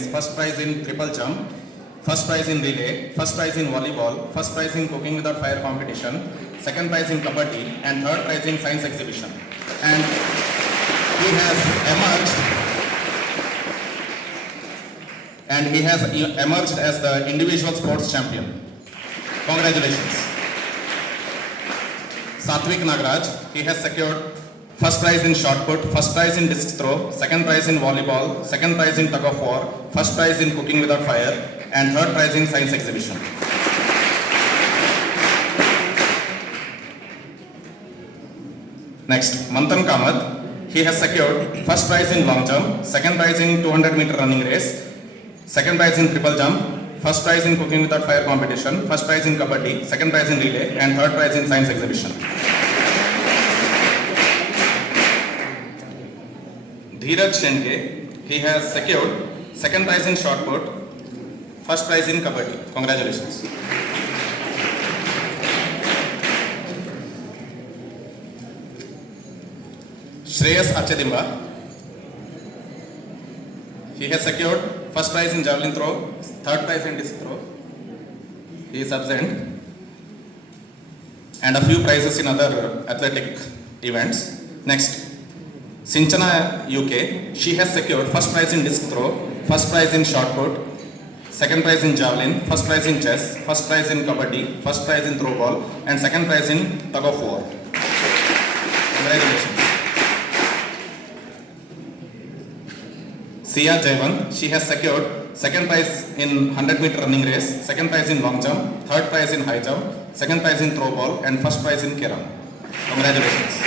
race, first prize in triple jump, first prize in relay, first prize in volleyball, first prize in cooking without fire competition, second prize in kabaddi, and third prize in science exhibition. And he has emerged as the individual sports champion. Congratulations. Satvik Nagaraj, he has secured first prize in shot put, first prize in disc throw, second prize in volleyball, second prize in tug of war, first prize in cooking without fire, and third prize in science exhibition. Next, Manthan Kamath, he has secured first prize in long jump, second prize in 200-meter running race, second prize in triple jump, first prize in cooking without fire competition, first prize in kabaddi, second prize in relay, and third prize in science exhibition. Dheeraj Shenke, he has secured second prize in shot put, first prize in kabaddi. Congratulations. Shreyas Achadimba, he has secured first prize in javelin throw, third prize in disc throw. He is absent. And a few prizes in other athletic events. Next, Sinchana UK, she has secured first prize in disc throw, first prize in shot put, second prize in javelin, first prize in chess, first prize in kabaddi, first prize in throw ball, and second prize in tug of war. Congratulations. Sia Jayawant, she has secured second prize in 100-meter running race, second prize in long jump, third prize in high jump, second prize in throw ball, and first prize in Kerala. Congratulations.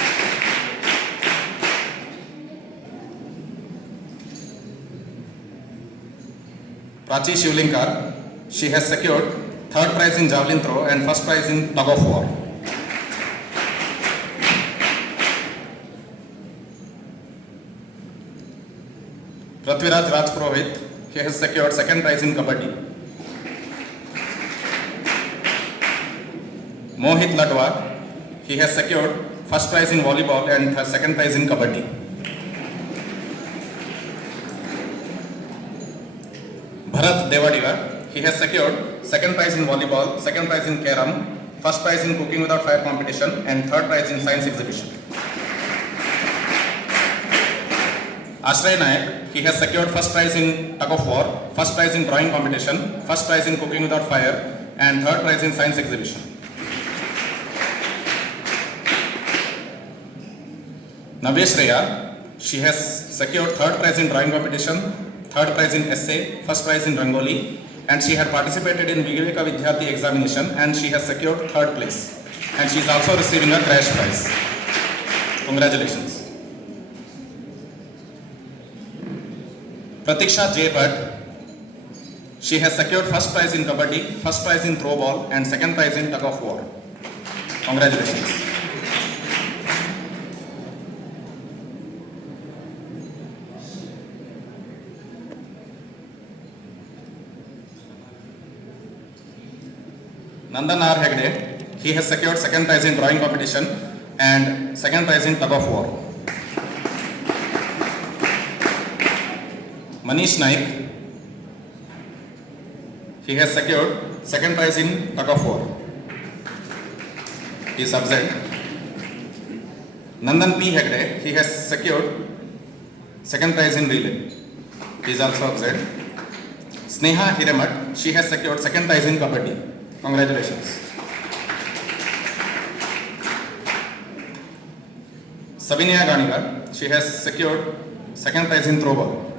Prachi Shivlinkar, she has secured third prize in javelin throw and first prize in tug of war. Prithviraj Rajpurohit, he has secured second prize in kabaddi. Mohit Ladwa, he has secured first prize in volleyball and second prize in kabaddi. Bharat Devadiga, he has secured second prize in volleyball, second prize in carom, first prize in cooking without fire competition, and third prize in science exhibition. Ashray Nayak, he has secured first prize in tug of war, first prize in drawing competition, first prize in cooking without fire, and third prize in science exhibition. Navya, she has secured third prize in drawing competition, third prize in essay, first prize in Rangoli, and she had participated in Viveka Vidyarthi examination and she has secured third place. And she is also receiving a cash prize. Congratulations. Pratiksha J. Bhatt, she has secured first prize in kabaddi, first prize in throw ball, and second prize in tug of war. Congratulations. Nandan R. Hegde, he has secured second prize in drawing competition and second prize in tug of war. Manish Naik, he has secured second prize in tug of war. He is absent. Nandan P. Hegde, he has secured second prize in relay. He is also absent. Sneha Hiremat, she has secured second prize in kabaddi. Congratulations. Sabinia Ganigar, she has secured second prize in throw ball.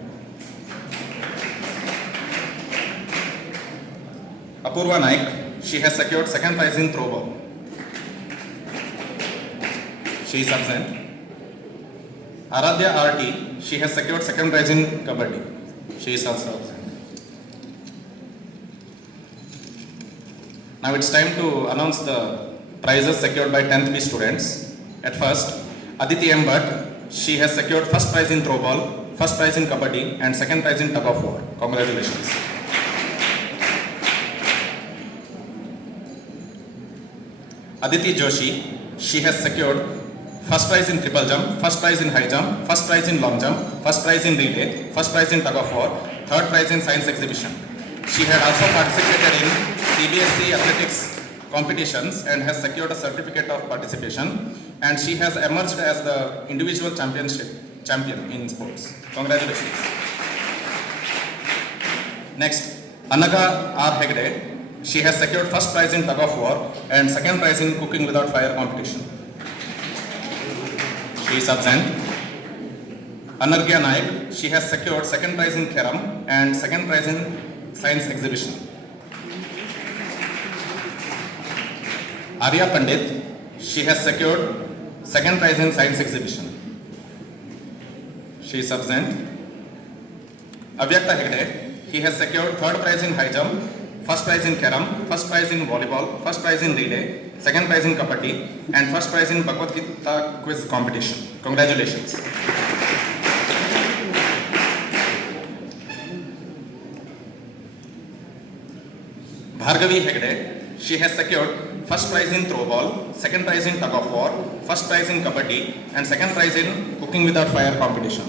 Apurva Naik, she has secured second prize in throw ball. She is absent. Aradhya RT, she has secured second prize in kabaddi. She is also absent. Now it's time to announce the prizes secured by 10th B students. At first, Aditi M. Bhatt, she has secured first prize in throw ball, first prize in kabaddi, and second prize in tug of war. Congratulations. Aditi Joshi, she has secured first prize in triple jump, first prize in high jump, first prize in long jump, first prize in relay, first prize in tug of war, third prize in science exhibition. She had also participated in CBSE athletics competitions and has secured a certificate of participation, and she has emerged as the individual champion in sports. Congratulations. Next, Anaga R. Hegde. She has secured first prize in tug of war and second prize in cooking without fire competition. She is absent. Anargya Naik. She has secured second prize in Keram and second prize in science exhibition. Arya Pandit. She has secured second prize in science exhibition. She is absent. Avyakta Hegde. He has secured third prize in high jump, first prize in Keram, first prize in volleyball, first prize in relay, second prize in kabaddi, and first prize in Bhagavad Gita quiz competition. Congratulations. Bhargavi Hegde. She has secured first prize in throwball, second prize in tug of war, first prize in kabaddi, and second prize in cooking without fire competition.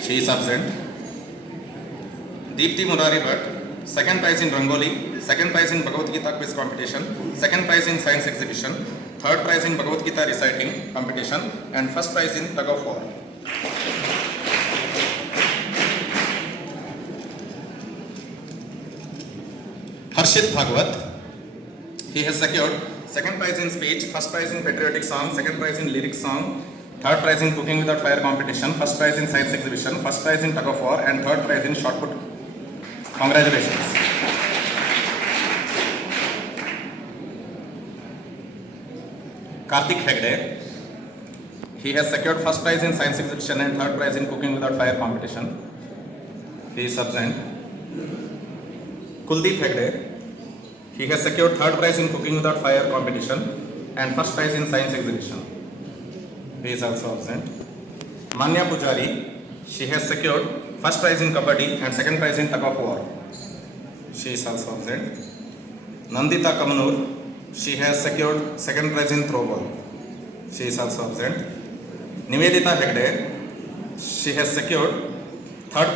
She is absent. Deepthi Murari Bhatt, second prize in Rangoli, second prize in Bhagavad Gita quiz competition, second prize in science exhibition, third prize in Bhagavad Gita reciting competition, and first prize in tug of war. Harshit Bhagwat. He has secured second prize in speech, first prize in patriotic song, second prize in lyric song, third prize in cooking without fire competition, first prize in science exhibition, first prize in tug of war, and third prize in shot put. Congratulations. Karthik Hegde. He has secured first prize in science exhibition and third prize in cooking without fire competition. He is absent. Kuldeep Hegde. He has secured third prize in cooking without fire competition and first prize in science exhibition. He is also absent. Manya Pujari. She has secured first prize in kabaddi and second prize in tug of war. She is also absent. Nandita Kamanur. She has secured second prize in throwball. She is also absent. Nivedita Hegde. She has secured third prize